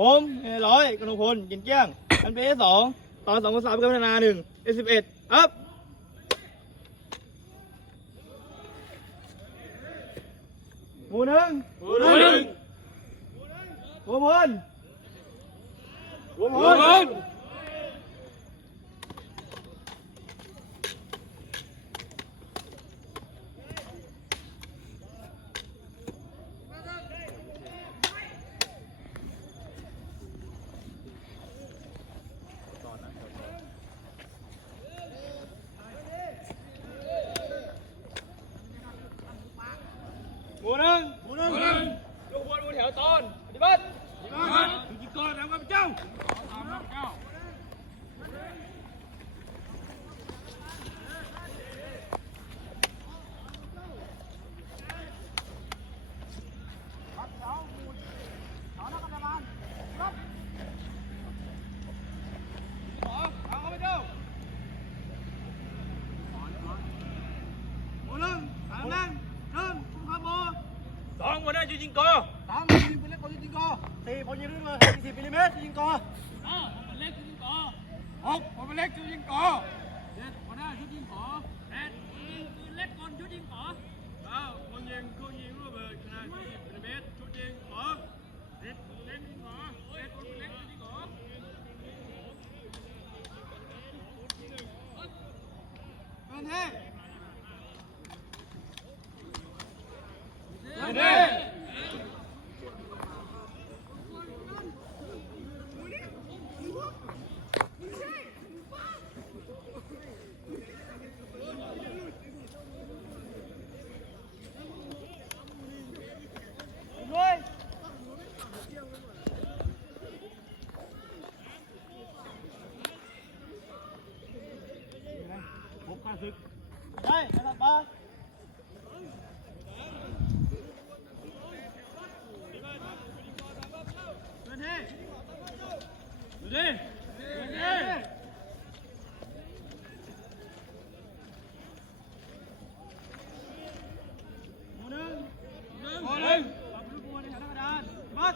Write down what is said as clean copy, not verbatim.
ผมร้อยกนกพลกินเกี้ยงอันเป็นสองตอน2 3พัฒนา1 11อัพหมู่หนึ่งหัวพลหมู่หนึ่งลูกบอลแถวตอนปฏิบัติยิงก่อนนะข้าพเจ้า2วันนั้นยิงกอ3ยิงปืนเล็กคนยิงกอ4คนยิงรุ่นมา40มิลลิเมตรยิงกอคนเล็กยิงกอ6คนเล็กยิงกอ7คนหน้าชุดยิงกอ8ยิงปืนเล็กคนชุดยิงกอ9คนยิงรุ่นเบิร์ดขนาด20มิลลิเมตรชุดยิงกอ10คนเล็กยิงกอ11คนเล็กยิงกอเป็นเฮ้ได้ระดับบ้านเดินที่ดูดิหมู่หนึ่งปรับรูปบัวในฐานะกระดานบัด